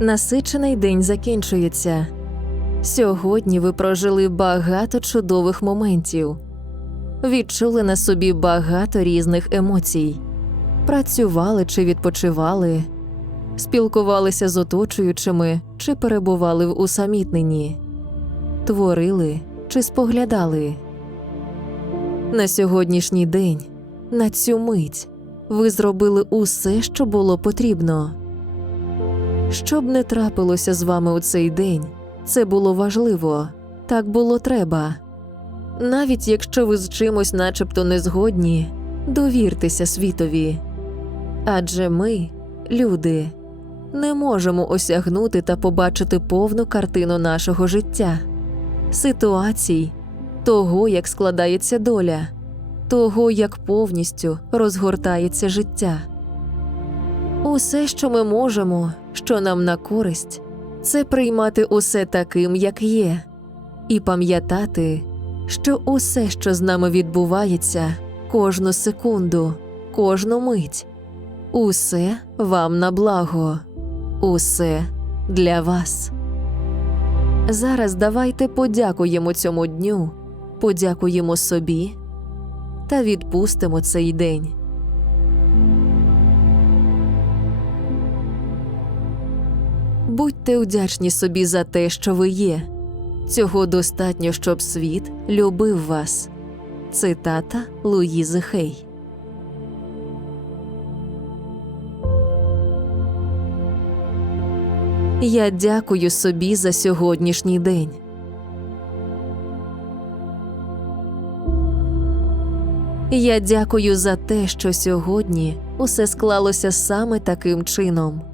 Насичений день закінчується. Сьогодні ви прожили багато чудових моментів, відчули на собі багато різних емоцій, працювали чи відпочивали, спілкувалися з оточуючими чи перебували в усамітненні, творили чи споглядали. На сьогоднішній день, на цю мить, ви зробили усе, що було потрібно. Що б не трапилося з вами у цей день, це було важливо, так було треба. Навіть якщо ви з чимось начебто не згодні, довіртеся світові. Адже ми, люди, не можемо осягнути та побачити повну картину нашого життя, ситуацій, того, як складається доля, того, як повністю розгортається життя. Усе, що ми можемо, що нам на користь, це приймати усе таким, як є, і пам'ятати, що усе, що з нами відбувається, кожну секунду, кожну мить, усе вам на благо, усе для вас. Зараз давайте подякуємо цьому дню, подякуємо собі та відпустимо цей день. Будьте вдячні собі за те, що ви є. Цього достатньо, щоб світ любив вас. Цитата Луїзи Хей. Я дякую собі за сьогоднішній день. Я дякую за те, що сьогодні усе склалося саме таким чином.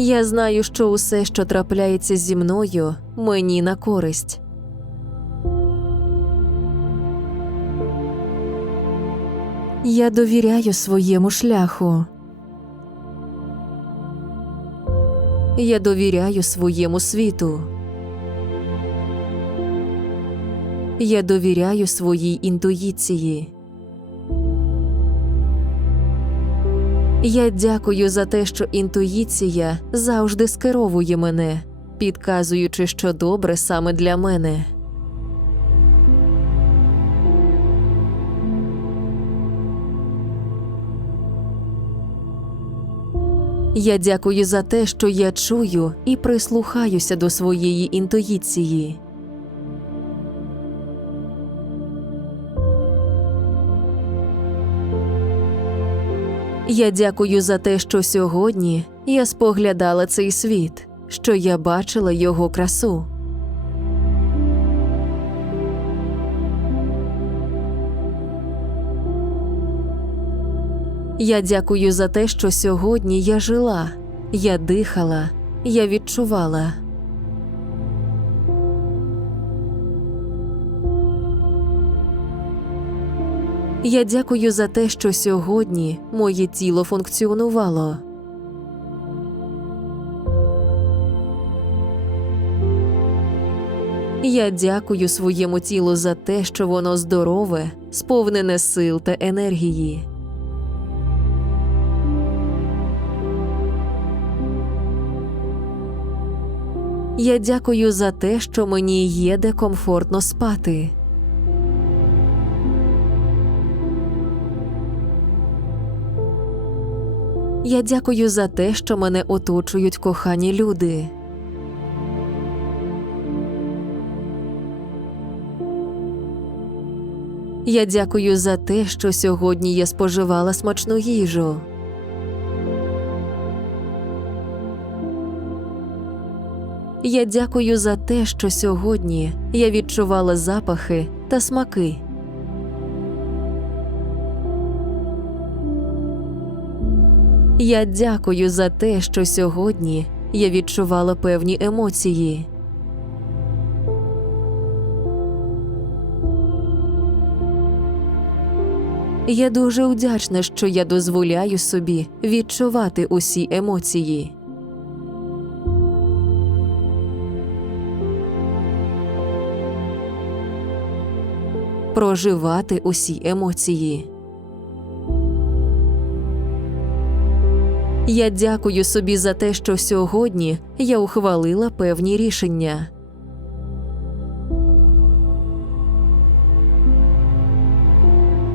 Я знаю, що усе, що трапляється зі мною, мені на користь. Я довіряю своєму шляху. Я довіряю своєму світу. Я довіряю своїй інтуїції. Я дякую за те, що інтуїція завжди скеровує мене, підказуючи, що добре саме для мене. Я дякую за те, що я чую і прислухаюся до своєї інтуїції. Я дякую за те, що сьогодні я споглядала цей світ, що я бачила його красу. Я дякую за те, що сьогодні я жила, я дихала, я відчувала. Я дякую за те, що сьогодні моє тіло функціонувало. Я дякую своєму тілу за те, що воно здорове, сповнене сил та енергії. Я дякую за те, що мені є де комфортно спати. Я дякую за те, що мене оточують кохані люди. Я дякую за те, що сьогодні я споживала смачну їжу. Я дякую за те, що сьогодні я відчувала запахи та смаки. Я дякую за те, що сьогодні я відчувала певні емоції. Я дуже вдячна, що я дозволяю собі відчувати усі емоції. Проживати усі емоції. Я дякую собі за те, що сьогодні я ухвалила певні рішення.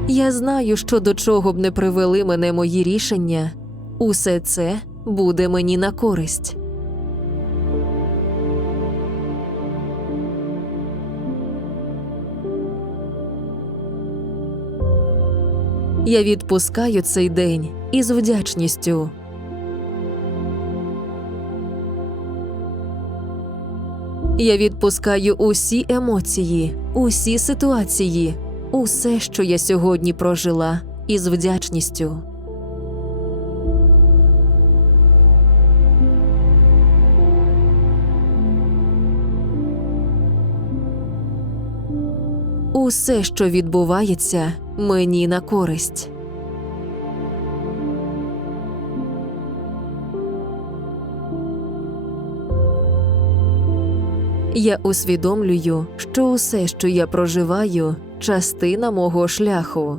Я знаю, що до чого б не привели мене мої рішення, усе це буде мені на користь. Я відпускаю цей день із вдячністю. Я відпускаю усі емоції, усі ситуації, усе, що я сьогодні прожила, із вдячністю. Усе, що відбувається, мені на користь. Я усвідомлюю, що усе, що я проживаю, частина мого шляху.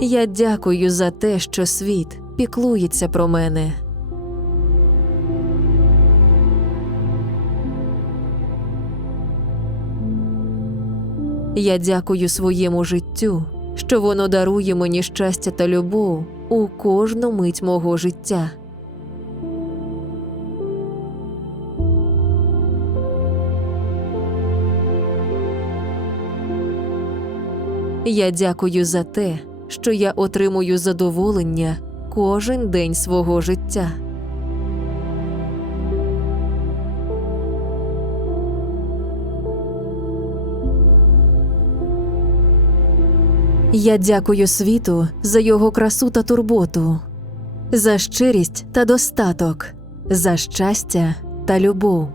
Я дякую за те, що світ піклується про мене. Я дякую своєму життю, що воно дарує мені щастя та любов у кожну мить мого життя. Я дякую за те, що я отримую задоволення кожен день свого життя. Я дякую світу за його красу та турботу, за щирість та достаток, за щастя та любов.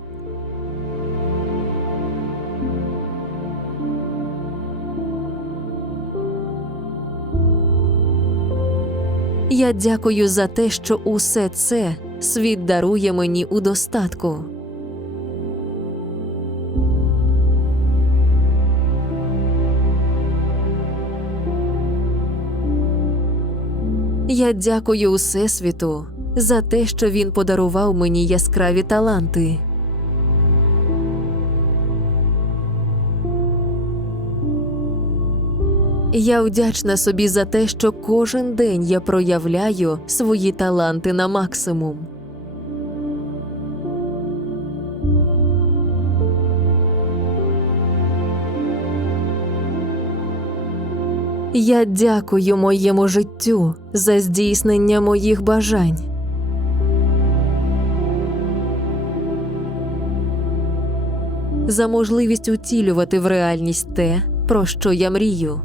Я дякую за те, що усе це світ дарує мені у достатку. Я дякую Усесвіту за те, що він подарував мені яскраві таланти. Я вдячна собі за те, що кожен день я проявляю свої таланти на максимум. Я дякую моєму життю за здійснення моїх бажань. За можливість утілювати в реальність те, про що я мрію.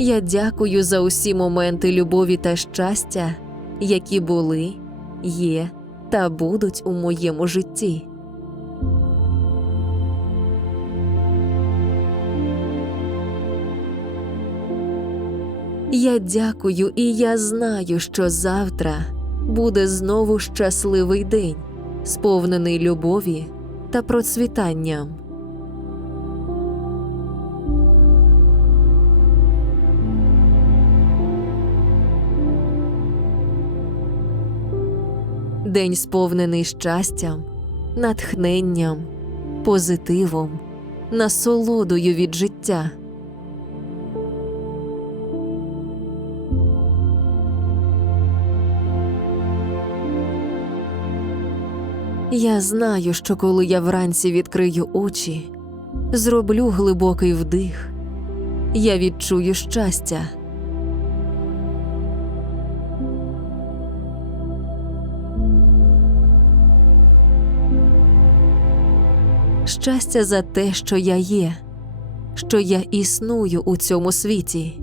Я дякую за усі моменти любові та щастя, які були, є та будуть у моєму житті. Я дякую і я знаю, що завтра буде знову щасливий день, сповнений любові та процвітанням. День сповнений щастям, натхненням, позитивом, насолодою від життя. Я знаю, що коли я вранці відкрию очі, зроблю глибокий вдих, я відчую щастя. Щастя за те, що я є, що я існую у цьому світі.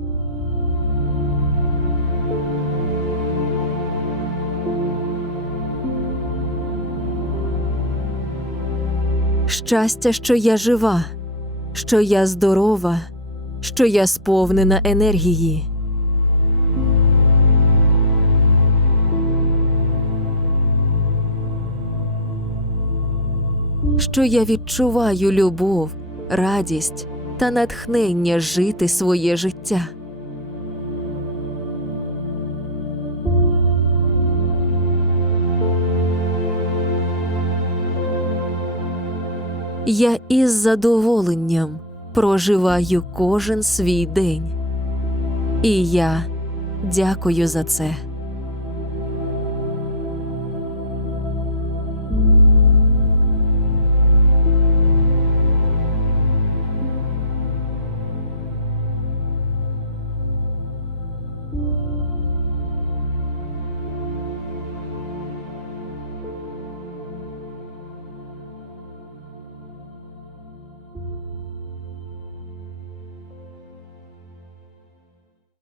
Щастя, що я жива, що я здорова, що я сповнена енергії. Що я відчуваю любов, радість та натхнення жити своє життя. Я із задоволенням проживаю кожен свій день. І я дякую за це.